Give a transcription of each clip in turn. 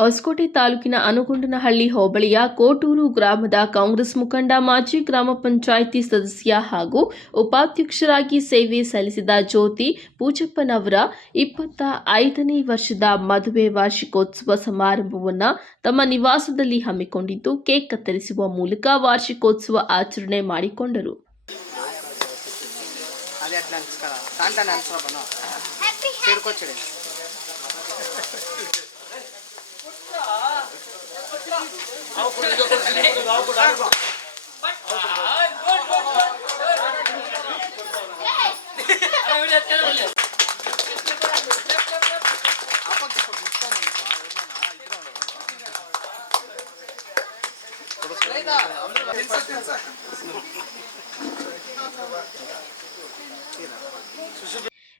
ಹೊಸಕೋಟೆ ತಾಲೂಕಿನ ಅನುಗೊಂಡನಹಳ್ಳಿ ಹೋಬಳಿಯ ಕೋಟೂರು ಗ್ರಾಮದ ಕಾಂಗ್ರೆಸ್ ಮುಖಂಡ, ಮಾಜಿ ಗ್ರಾಮ ಪಂಚಾಯಿತಿ ಸದಸ್ಯ ಹಾಗೂ ಉಪಾಧ್ಯಕ್ಷರಾಗಿ ಸೇವೆ ಸಲ್ಲಿಸಿದ ಜ್ಯೋತಿ ಪೂಜಪ್ಪನವರ 25ನೇ ವರ್ಷದ ಮದುವೆ ವಾರ್ಷಿಕೋತ್ಸವ ಸಮಾರಂಭವನ್ನು ತಮ್ಮ ನಿವಾಸದಲ್ಲಿ ಹಮ್ಮಿಕೊಂಡಿದ್ದು, ಕೇಕ್ ಕತ್ತರಿಸುವ ಮೂಲಕ ವಾರ್ಷಿಕೋತ್ಸವ ಆಚರಣೆ ಮಾಡಿಕೊಂಡರು.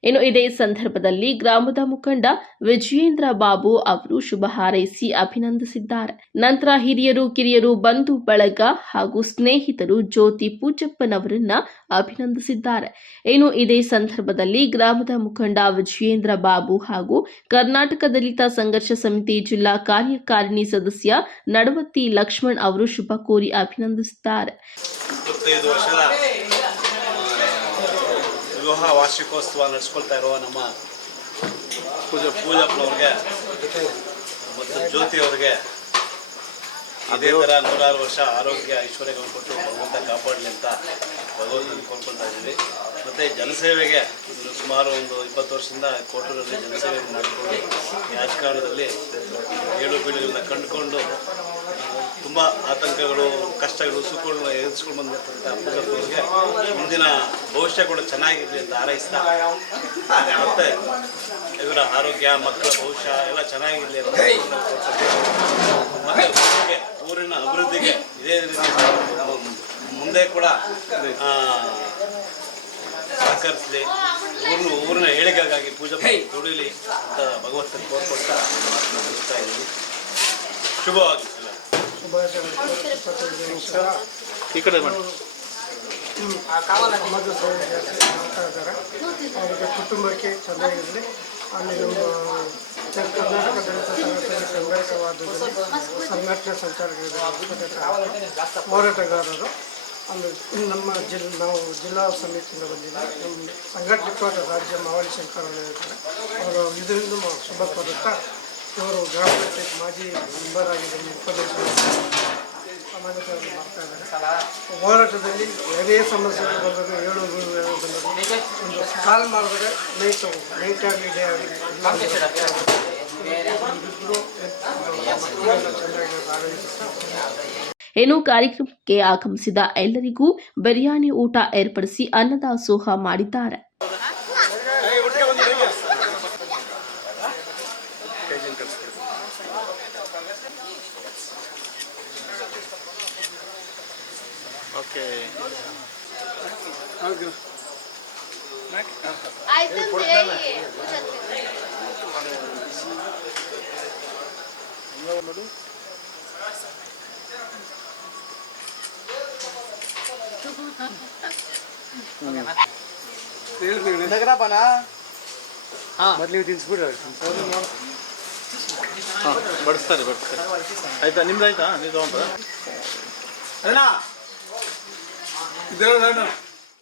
ಇನ್ನು ಇದೇ ಸಂದರ್ಭದಲ್ಲಿ ಗ್ರಾಮದ ಮುಖಂಡ ವಿಜಯೇಂದ್ರ ಬಾಬು ಅವರು ಶುಭ ಹಾರೈಸಿ ಅಭಿನಂದಿಸಿದ್ದಾರೆ. ನಂತರ ಹಿರಿಯರು, ಕಿರಿಯರು, ಬಂಧು ಬಳಗ ಹಾಗೂ ಸ್ನೇಹಿತರು ಜ್ಯೋತಿ ಪೂಜಪ್ಪನವರನ್ನ ಅಭಿನಂದಿಸಿದ್ದಾರೆ. ಇನ್ನು ಇದೇ ಸಂದರ್ಭದಲ್ಲಿ ಗ್ರಾಮದ ಮುಖಂಡ ವಿಜಯೇಂದ್ರ ಬಾಬು ಹಾಗೂ ಕರ್ನಾಟಕ ದಲಿತ ಸಂಘರ್ಷ ಸಮಿತಿ ಜಿಲ್ಲಾ ಕಾರ್ಯಕಾರಿಣಿ ಸದಸ್ಯ ನಡವತ್ತಿ ಲಕ್ಷ್ಮಣ್ ಅವರು ಶುಭ ಕೋರಿ ಅಭಿನಂದಿಸಿದ್ದಾರೆ. ವಿವಾಹ ವಾರ್ಷಿಕೋತ್ಸವ ನಡೆಸ್ಕೊಳ್ತಾ ಇರುವ ನಮ್ಮ ಪೂಜಪ್ಪನವ್ರಿಗೆ ಮತ್ತು ಜ್ಯೋತಿ ಅವರಿಗೆ ಅದೇ ಥರ 106 ವರ್ಷ ಆರೋಗ್ಯ ಐಶ್ವರ್ಯಗಳನ್ನು ಕೊಟ್ಟು ಭಗವಂತ ಕಾಪಾಡಲಿ ಅಂತ ಭಗವಂತನ ಕೋರ್ಕೊಳ್ತಾ ಇದ್ದೀವಿ. ಮತ್ತು ಜನಸೇವೆಗೆ ಸುಮಾರು ಒಂದು 20 ವರ್ಷದಿಂದ ಕೋಟೂರಲ್ಲಿ ಜನಸೇವೆ ಮಾಡಿಕೊಂಡು ರಾಜಕಾರಣದಲ್ಲಿ ಏಳು ಬೀಳುಗಳನ್ನ ಕಂಡುಕೊಂಡು ತುಂಬ ಆತಂಕಗಳು, ಕಷ್ಟಗಳು, ಸುಖಗಳನ್ನ ಎದುರಿಸ್ಕೊಂಡು ಬಂದಿರ್ತಕ್ಕಂಥ ಪೂಜಪ್ಪನವ್ರಿಗೆ ಮುಂದಿನ ಭವಿಷ್ಯ ಕೂಡ ಚೆನ್ನಾಗಿರಲಿ ಅಂತ ಹಾರೈಸ್ತಾ, ಮತ್ತು ಇವರ ಆರೋಗ್ಯ, ಮಕ್ಕಳ ಭವಿಷ್ಯ ಎಲ್ಲ ಚೆನ್ನಾಗಿರಲಿ ಅಂತ ಮತ್ತು ಊರಿನ ಅಭಿವೃದ್ಧಿಗೆ ಇದೇ ರೀತಿ ಮುಂದೆ ಕೂಡ ಸಹಕರಿಸಲಿ, ಊರಿನ ಏಳಿಗೆಗಾಗಿ ಪೂಜಪ್ಪನ ದುಡಿಲಿ ಅಂತ ಭಗವಂತನ ಕೋರ್ಕೊಳ್ತಾ ಮಾತನಾಡ್ತಾ ಇದ್ದೀವಿ. ಶುಭವಾಗಿ ಈ ಕಡೆ ಮಾಡಿ. ಸಮಾಜ ಸೇವೆ ಜಾಸ್ತಿ ಮಾಡ್ತಾ ಇದ್ದಾರೆ. ಅವರಿಗೆ ಕುಟುಂಬಕ್ಕೆ ಚೆನ್ನಾಗಿರಲಿ. ಅಲ್ಲಿ ನಮ್ಮ ಕರ್ನಾಟಕ ದಲಿತ ಸಂಘಟನೆ ಸಂಘಟಕವಾದದಲ್ಲಿ ಸಂಘಟನೆ ಸಂಚಾಲಕರು, ಹೋರಾಟಗಾರರು, ಅಲ್ಲಿ ನಮ್ಮ ನಾವು ಜಿಲ್ಲಾ ಸಮಿತಿಯಿಂದ ಬಂದಿದ್ದೀವಿ. ನಮ್ಮ ಸಂಘಟಕವಾದ ರಾಜ್ಯ ಮಾವಳಿ ಶಂಕರಣ್ಣ ಇರ್ತಾರೆ. ಅವರು ಇದರಿಂದ ಶುಭ ಕೋರುತ್ತಾ, ಇವರು ಗ್ರಾಮ ಪಂಚಾಯತ್ ಮಾಜಿ ಮೆಂಬರ್ ಆಗಿದ್ದ ಉಪಾಧ್ಯಕ್ಷ ಸಮಾಜ ಸೇವೆ ಮಾಡ್ತಾ ಇದ್ದಾರೆ. ಹೋರಾಟದಲ್ಲಿ ಯಾವುದೇ ಸಮಸ್ಯೆಗಳು ಬಂದರೂ ಬಂದರು ಒಂದು ಕಾಲ್ ಮಾಡಿದ್ರೆ ನೈಟ್ ಆಗಲಿ ಡೇ ಆಗಲಿ ಚೆನ್ನಾಗಿ ಆರೋಗಿಸುತ್ತಾ. ಇನ್ನು ಕಾರ್ಯಕ್ರಮಕ್ಕೆ ಆಗಮಿಸಿದ ಎಲ್ಲರಿಗೂ ಬಿರಿಯಾನಿ ಊಟ ಏರ್ಪಡಿಸಿ ಅನ್ನದಾಸೋಹ ಮಾಡಿದ್ದಾರೆ. ಮೊದಲು ತಿನ್ಸ್ಬಿಡ್ರಿ. ಬಡಿಸ್ತಾರೆ. ಆಯ್ತಾ? ನಿಮ್ದು ಆಯ್ತಾ? ನೀವು ತಗೊಂಡ್ರ?